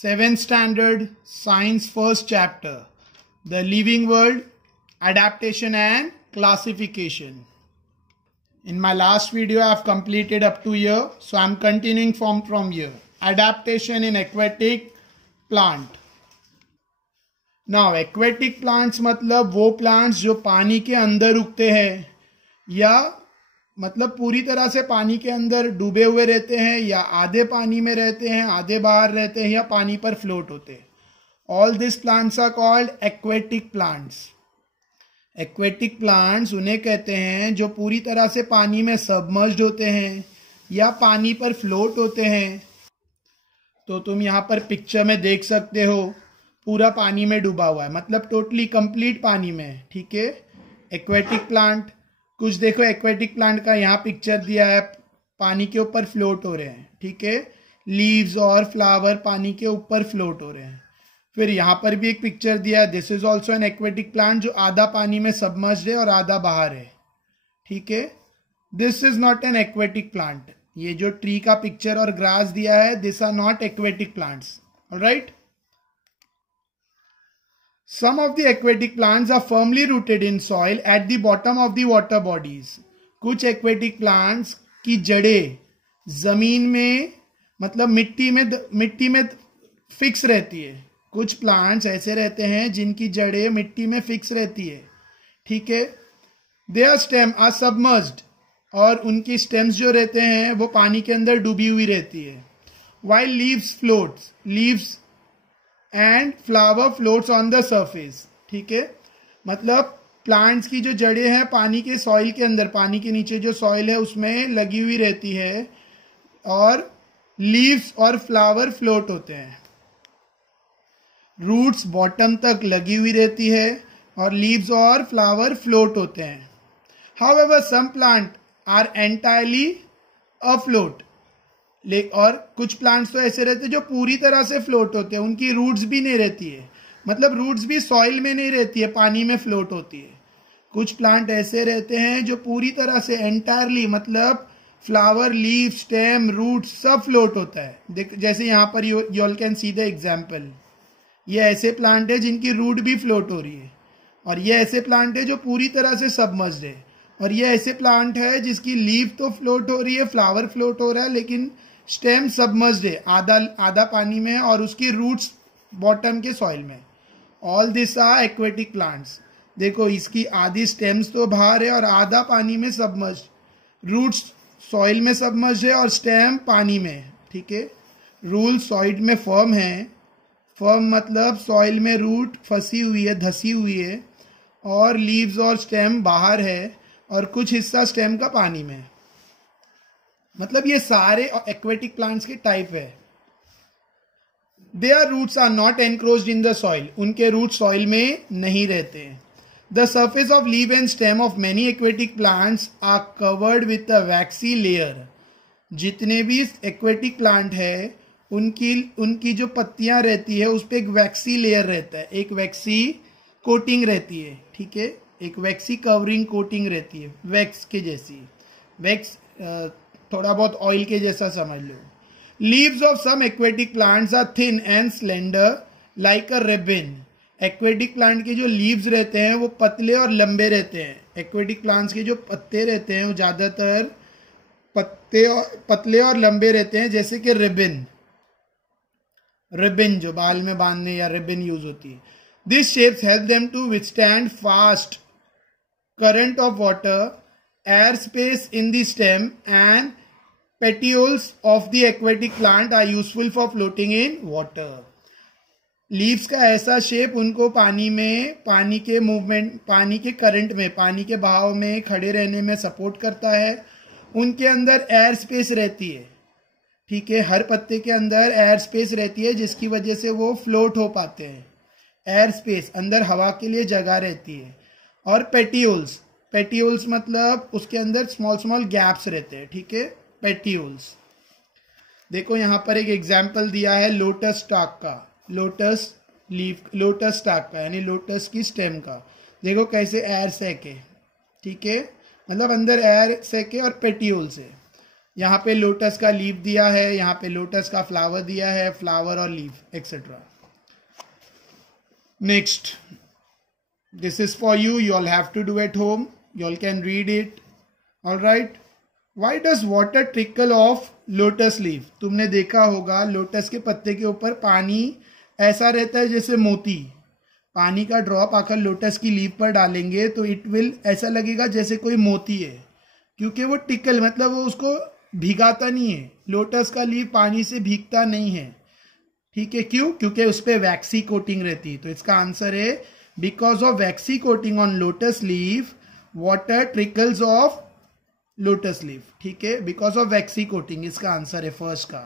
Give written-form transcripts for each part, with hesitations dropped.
7th standard science, first chapter, the living world, adaptation and classification. In my last video I have completed up to here, so I am continuing from here. Adaptation in aquatic plant. Now aquatic plants मतलब वो plants जो पानी के अंदर उगते हैं या मतलब पूरी तरह से पानी के अंदर डूबे हुए रहते हैं या आधे पानी में रहते हैं, आधे बाहर रहते हैं या पानी पर फ्लोट होते हैं. All this plants are called aquatic plants. Aquatic plants उन्हें कहते हैं जो पूरी तरह से पानी में सबमर्ज्ड होते हैं या पानी पर फ्लोट होते हैं. तो तुम यहाँ पर पिक्चर में देख सकते हो पूरा पानी में डूबा हुआ है, मतलब टोटली कंप्लीट पानी में है. ठीक है, एक्वेटिक प्लांट. कुछ देखो एक्वेटिक प्लांट का यहाँ पिक्चर दिया है, पानी के ऊपर फ्लोट हो रहे हैं. ठीक है, लीव्स और फ्लावर पानी के ऊपर फ्लोट हो रहे हैं. फिर यहाँ पर भी एक पिक्चर दिया है, this is also an aquatic plant जो आधा पानी में सबमर्ज्ड है और आधा बाहर है. ठीक है, this is not an aquatic plant. ये जो ट्री का पिक्चर और ग्रास दिया है, this are not aquatic plants. Alright. Some of the aquatic plants are firmly rooted in soil at the bottom of the water bodies. कुछ aquatic plants की जड़ें जमीन में मतलब मिट्टी में फिक्स रहती है. कुछ प्लांट्स ऐसे रहते हैं जिनकी जड़ें मिट्टी में फिक्स रहती है. ठीक है, their stem are submerged और उनकी स्टेम्स जो रहते हैं वो पानी के अंदर डूबी हुई रहती है. While leaves floats, leaves and flower floats on the surface. ठीक है, मतलब प्लांट्स की जो जड़ें हैं पानी के सॉइल के अंदर, पानी के नीचे जो सॉइल है उसमें लगी हुई रहती है और लीव्स और फ्लावर फ्लोट होते हैं. रूट्स बॉटम तक लगी हुई रहती है और लीव्स और फ्लावर फ्लोट होते हैं. However some plant are entirely afloat. और कुछ प्लांट्स तो ऐसे रहते हैं जो पूरी तरह से फ्लोट होते हैं, उनकी रूट्स भी नहीं रहती है, मतलब रूट्स भी सॉइल में नहीं रहती है, पानी में फ्लोट होती है. कुछ प्लांट ऐसे रहते हैं जो पूरी तरह से एंटायरली मतलब फ्लावर, लीफ, स्टेम, रूट सब फ्लोट होता है. जैसे यहाँ पर you all can see the example. ये ऐसे प्लांट है जिनकी रूट भी फ्लोट हो रही है और ये ऐसे प्लांट है जो पूरी तरह से सबमर्ज्ड है और ये ऐसे प्लांट है जिसकी लीफ तो फ्लोट हो रही है, फ्लावर फ्लोट हो रहा है, लेकिन स्टेम सबमर्ज्ड है, आधा पानी में है और उसकी रूट्स बॉटम के सॉइल में. All this are aquatic plants. देखो इसकी आधी स्टेम्स तो बाहर है और आधा पानी में सबमर्ज्ड, रूट्स सॉइल में सबमर्ज्ड है और स्टेम पानी में है. ठीक है, रूट सॉइल में फर्म है. फर्म मतलब सॉइल में रूट फंसी हुई है, धसी हुई है, और लीव्स और स्टेम बाहर है और कुछ हिस्सा स्टेम का पानी में है. मतलब ये सारे एक्वेटिक प्लांट्स के टाइप है. Their roots are not encroached in the soil. उनके रूट सॉइल में नहीं रहते हैं. The surface of leave and stem of many aquatic plants are covered with a waxy layer. जितने भी एक्वेटिक प्लांट है उनकी जो पत्तियां रहती है उस पर एक वैक्सी लेयर रहता है, एक वैक्सी कोटिंग रहती है. ठीक है, एक वैक्सी कवरिंग कोटिंग रहती है, वैक्स के जैसी. वैक्स थोड़ा बहुत ऑयल के जैसा समझ लो. Leaves of some aquatic plants are thin and slender like a ribbon. Aquatic plant के जो लीव्स रहते हैं वो पतले और लंबे रहते हैं. एक्वेटिक प्लांट्स के जो पत्ते रहते हैं वो ज्यादातर पतले और लंबे रहते हैं, जैसे कि रिबन जो बाल में बांधने या रिबन यूज होती है. This shapes help them to withstand fast current of water, air space in the stem and petioles of the aquatic plant are useful for floating in water. Leaves का ऐसा shape उनको पानी में, पानी के movement, पानी के करंट में, पानी के बहाव में खड़े रहने में सपोर्ट करता है. उनके अंदर एयर स्पेस रहती है. ठीक है, हर पत्ते के अंदर एयर स्पेस रहती है जिसकी वजह से वो फ्लोट हो पाते हैं. एयर स्पेस, अंदर हवा के लिए जगह रहती है. और पेटियोल्स मतलब उसके अंदर स्मॉल गैप्स रहते हैं. ठीक है, पेटियोल्स. देखो यहाँ पर एक एग्जाम्पल दिया है लोटस स्टाक का, लोटस स्टाक का यानी लोटस की स्टेम का. देखो कैसे एयर सैक है. ठीक है, मतलब अंदर एयर सैक है और पेटियोल्स है. यहाँ पे लोटस का लीफ दिया है, यहाँ पे लोटस का फ्लावर दिया है, फ्लावर और leaf etcetera. Next, this is for you. You all have to do at home. You all can read it. All right. Why does water trickle off lotus leaf? तुमने देखा होगा lotus के पत्ते के ऊपर पानी ऐसा रहता है जैसे मोती. पानी का ड्रॉप आकर लोटस की लीफ पर डालेंगे तो इट विल ऐसा लगेगा जैसे कोई मोती है, क्योंकि वो टिकल मतलब वो उसको भिगाता नहीं है. लोटस का लीफ पानी से भीगता नहीं है. ठीक है, क्यों? क्योंकि उस पर वैक्सी कोटिंग रहती है. तो इसका आंसर है because of waxy coating on lotus leaf, water trickles off lotus leaf. ठीक है, because of waxy coating इसका आंसर है फर्स्ट का.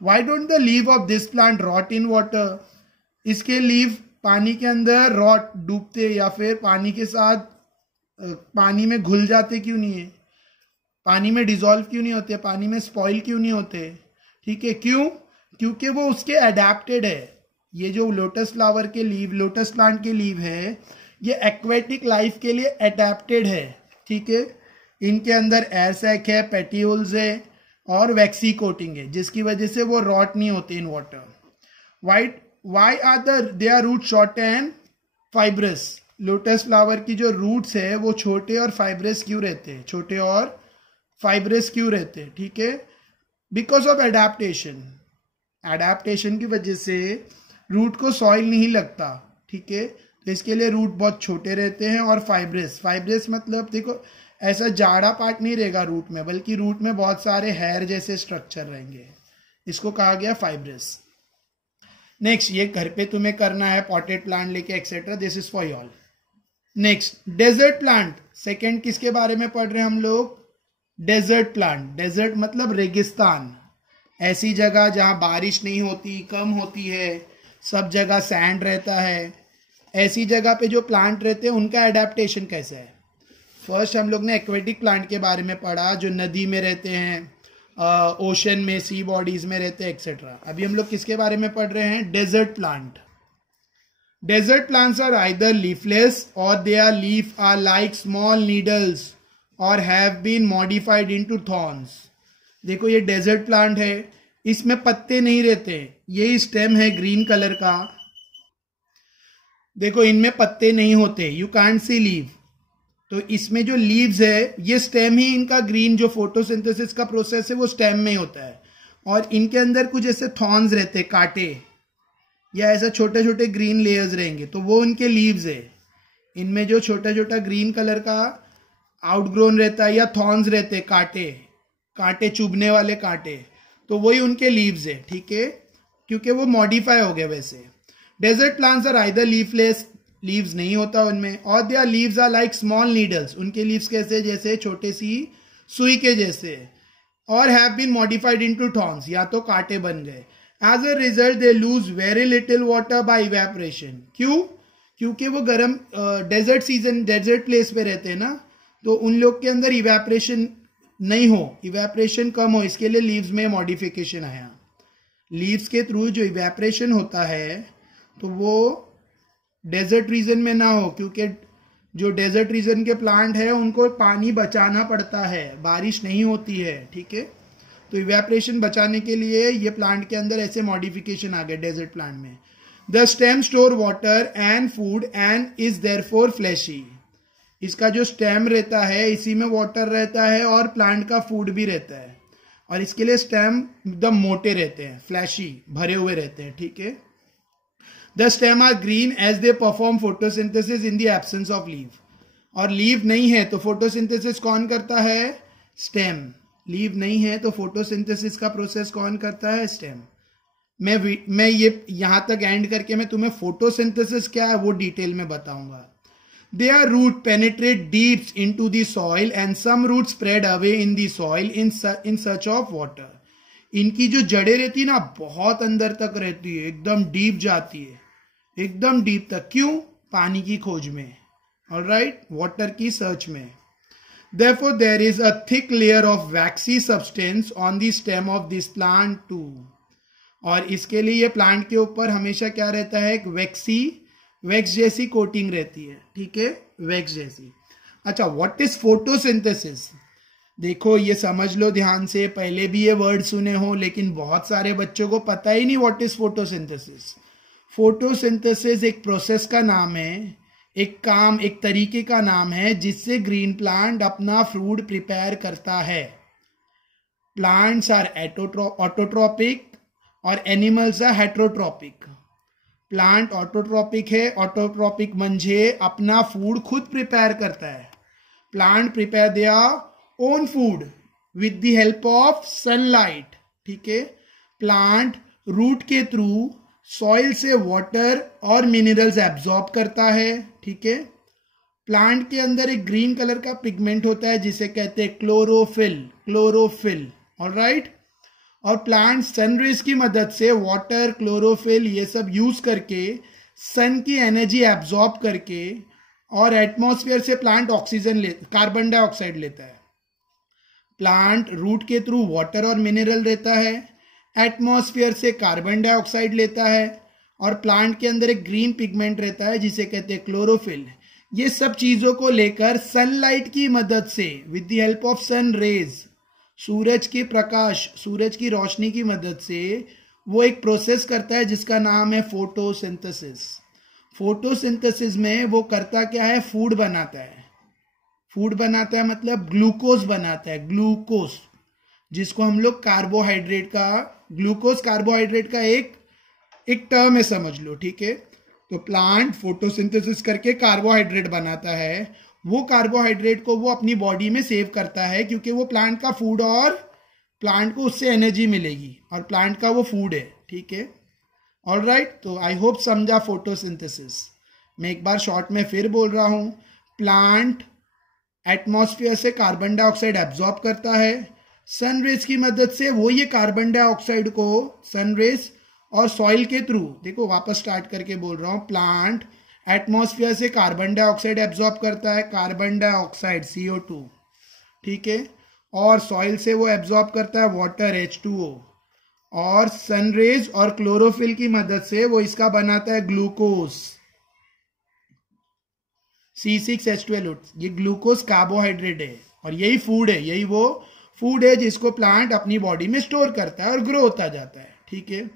Why don't the leaf of this plant rot in water? इसके लीफ पानी के अंदर रॉट डूबते या फिर पानी के साथ पानी में घुल जाते क्यों नहीं है? पानी में डिजोल्व क्यों नहीं होते? पानी में स्पॉइल क्यों नहीं होते? ठीक है, क्यों? क्योंकि वो उसके अडेप्टेड है. ये जो लोटस फ्लावर के लीव, लोटस प्लांट के लीव है, ये एक्वेटिक लाइफ के लिए अडेप्टेड है. ठीक है, इनके अंदर एयर सैक है, पेटियोल्स है और वैक्सी कोटिंग है, जिसकी वजह से वो रॉट नहीं होते in water. Why are they are root short and fibrous? Lotus flower की जो रूट्स है वो छोटे और फाइब्रस क्यों रहते हैं? छोटे और फाइब्रस क्यों रहते हैं? ठीक है, बिकॉज ऑफ एडेप्टेशन. एडेप्टेशन की वजह से रूट को सॉइल नहीं लगता. ठीक है, तो इसके लिए रूट बहुत छोटे रहते हैं. और फाइब्रस मतलब देखो ऐसा जाड़ा पार्ट नहीं रहेगा रूट में, बल्कि रूट में बहुत सारे हेयर जैसे स्ट्रक्चर रहेंगे. इसको कहा गया फाइब्रस. नेक्स्ट, ये घर पे तुम्हें करना है पॉटेड प्लांट लेके etcetera. This is for all. Next, desert plant. Second किसके बारे में पढ़ रहे हैं हम लोग? Desert plant. डेजर्ट मतलब रेगिस्तान, ऐसी जगह जहां बारिश नहीं होती, कम होती है, सब जगह सैंड रहता है. ऐसी जगह पे जो प्लांट रहते हैं उनका एडेप्टेशन कैसा है? फर्स्ट हम लोग ने एक्वेटिक प्लांट के बारे में पढ़ा, जो नदी में रहते हैं, ओशन में, सी बॉडीज में रहते हैं एक्सेट्रा. अभी हम लोग किसके बारे में पढ़ रहे हैं? Desert plant. Desert plants are either leafless और their leaf are like small needles और have been modified into thorns. देखो ये डेजर्ट प्लांट है, इसमें पत्ते नहीं रहते. ये स्टेम है ग्रीन कलर का. देखो इनमें पत्ते नहीं होते, यू कांट सी लीव. तो इसमें जो लीव्स है, ये स्टेम ही इनका ग्रीन, जो फोटोसिंथेसिस का प्रोसेस है वो स्टेम में ही होता है. और इनके अंदर कुछ ऐसे थॉर्न्स रहते हैं, कांटे, या ऐसा छोटे छोटे ग्रीन लेयर्स रहेंगे, तो वो उनके लीव्स है. इनमें जो छोटा छोटा ग्रीन कलर का आउटग्रोन रहता है या थॉर्न्स रहते हैं, कांटे चुभने वाले कांटे, तो वही उनके लीव्स है. ठीक है, क्योंकि वो मॉडिफाई हो गए. वैसे desert plants are either leafless, leaves नहीं होता उनमें, और their leaves are like small needles. उनके लीव्स कैसे? जैसे छोटे सी सुई के जैसे. और have been modified into thorns, या तो कांटे बन गए. As a result they lose very little water by evaporation. क्यों? क्योंकि वो गर्म डेजर्ट सीजन, डेजर्ट प्लेस पे रहते हैं ना, तो उन लोग के अंदर इवेपोरेशन नहीं हो, इवेपोरेशन कम हो, इसके लिए लीव्स में मॉडिफिकेशन आया. लीव्स के थ्रू जो इवेपोरेशन होता है तो वो डेजर्ट रीजन में ना हो, क्योंकि जो डेजर्ट रीजन के प्लांट है उनको पानी बचाना पड़ता है, बारिश नहीं होती है. ठीक है, तो इवेपोरेशन बचाने के लिए ये प्लांट के अंदर ऐसे मॉडिफिकेशन आ गए डेजर्ट प्लांट में. The stem store water and food and is therefore fleshy. इसका जो स्टेम रहता है इसी में वाटर रहता है और प्लांट का फूड भी रहता है, और इसके लिए स्टेम एकदम मोटे रहते हैं, फ्लैशी, भरे हुए रहते हैं. ठीक है, the stem are green as they perform photosynthesis in the absence of leave. और लीव नहीं है तो फोटोसिंथेसिस कौन करता है? स्टेम. लीव नहीं है तो फोटोसिंथेसिस का प्रोसेस कौन करता है? स्टेम. मैं ये यहां तक एंड करके मैं तुम्हें फोटोसिंथेसिस क्या है वो डिटेल में बताऊंगा. Their root penetrate deep into the soil and some roots spread away in the soil in search of water. इनकी जो जड़ें रहती ना बहुत अंदर तक रहती है, एकदम डीप जाती है, एकदम डीप तक. क्यों? पानी की खोज में. ऑलराइट, वाटर की सर्च में. Therefore there is a thick layer of waxy substance on the stem of this plant too. और इसके लिए ये प्लांट के ऊपर हमेशा क्या रहता है? एक वैक्स जैसी कोटिंग रहती है. ठीक है, वैक्स जैसी. अच्छा, व्हाट इज फोटोसिंथेसिस? देखो ये समझ लो ध्यान से, पहले भी ये वर्ड सुने हो लेकिन बहुत सारे बच्चों को पता ही नहीं व्हाट इज फोटोसिंथेसिस। फोटोसिंथेसिस एक प्रोसेस का नाम है, एक काम, एक तरीके का नाम है जिससे ग्रीन प्लांट अपना फूड प्रिपेयर करता है। प्लांट्स आर ऑटोट्रॉपिक और animals are heterotrophic. Plant autotrophic है, ऑटोट्रॉपिक म्हणजे अपना फूड खुद प्रिपेयर करता है। Plant prepare their own food with the help of sunlight, ठीक है। प्लांट रूट के थ्रू सॉइल से वाटर और मिनरल्स एब्जॉर्ब करता है, ठीक है। प्लांट के अंदर एक ग्रीन कलर का पिगमेंट होता है जिसे कहते हैं क्लोरोफिल, ऑलराइट। और प्लांट सनरेज की मदद से वाटर, क्लोरोफिल ये सब यूज करके सन की एनर्जी एब्जॉर्ब करके और एटमॉस्फेयर से प्लांट कार्बन डाइऑक्साइड लेता है। प्लांट रूट के थ्रू वाटर और मिनरल लेता है, एटमॉस्फेयर से कार्बन डाइऑक्साइड लेता है और प्लांट के अंदर एक ग्रीन पिगमेंट रहता है जिसे कहते हैं क्लोरोफिल। ये सब चीजों को लेकर सनलाइट की मदद से with the help of sun rays, सूरज के प्रकाश, सूरज की रोशनी की मदद से वो एक प्रोसेस करता है जिसका नाम है फोटोसिंथेसिस। फोटोसिंथेसिस में वो करता क्या है, फूड बनाता है। फूड बनाता है मतलब ग्लूकोज बनाता है, ग्लूकोज जिसको हम लोग कार्बोहाइड्रेट का, ग्लूकोज कार्बोहाइड्रेट का एक टर्म है समझ लो, ठीक है। तो प्लांट फोटोसिंथेसिस करके कार्बोहाइड्रेट बनाता है, वो कार्बोहाइड्रेट को वो अपनी बॉडी में सेव करता है क्योंकि वो प्लांट का फूड और प्लांट को उससे एनर्जी मिलेगी और प्लांट का वो फूड है, ठीक है। ऑलराइट, तो आई होप समझा फोटोसिंथेसिस। मैं एक बार शॉर्ट में फिर बोल रहा हूं, प्लांट एटमॉस्फेयर से कार्बन डाइऑक्साइड एब्जॉर्ब करता है, सनरेज की मदद से वो ये कार्बन डाइऑक्साइड को सनरेज और सॉइल के थ्रू, देखो वापस स्टार्ट करके बोल रहा हूं, प्लांट एटमॉस्फेयर से कार्बन डाइऑक्साइड एब्जॉर्ब करता है, कार्बन डाइऑक्साइड CO2, ठीक है। और सॉइल से वो एब्जॉर्ब करता है वाटर H2O और सनरेज और क्लोरोफिल की मदद से वो इसका बनाता है ग्लूकोज C6H12O। ये ग्लूकोज कार्बोहाइड्रेट है और यही फूड है, यही वो फूड है जिसको प्लांट अपनी बॉडी में स्टोर करता है और ग्रो होता जाता है, ठीक है।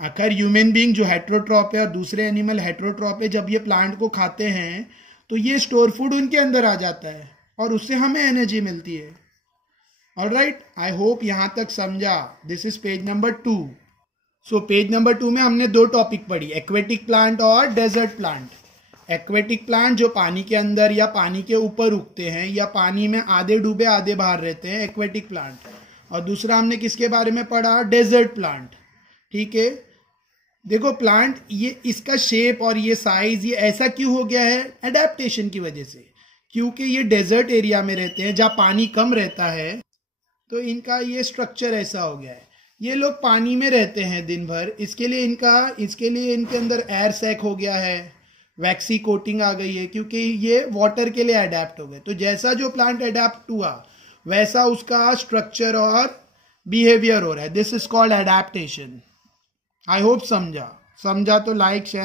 आखिर ह्यूमन बीइंग जो हेट्रोट्रॉप है और दूसरे एनिमल हेट्रोट्रॉप है, जब ये प्लांट को खाते हैं तो ये स्टोर फूड उनके अंदर आ जाता है और उससे हमें एनर्जी मिलती है। ऑलराइट, आई होप यहां तक समझा। This is page number 2। So page number 2 में हमने दो टॉपिक पढ़ी, एक्वेटिक प्लांट और डेजर्ट प्लांट। एक्वेटिक प्लांट जो पानी के अंदर या पानी के ऊपर उगते हैं या पानी में आधे डूबे आधे बाहर रहते हैं, एक्वेटिक प्लांट। और दूसरा हमने किसके बारे में पढ़ा, डेजर्ट प्लांट, ठीक है। देखो प्लांट ये इसका शेप और ये साइज ये ऐसा क्यों हो गया है, एडेप्टेशन की वजह से, क्योंकि ये डेजर्ट एरिया में रहते हैं जहाँ पानी कम रहता है, तो इनका ये स्ट्रक्चर ऐसा हो गया है। ये लोग पानी में रहते हैं दिन भर, इसके लिए इनके अंदर एयर सैक हो गया है, वैक्सी कोटिंग आ गई है क्योंकि ये वाटर के लिए अडेप्ट हो गए। तो जैसा जो प्लांट अडेप्ट हुआ वैसा उसका स्ट्रक्चर और बिहेवियर हो रहा है। This is called adaptation. I hope समझा तो लाइक शेयर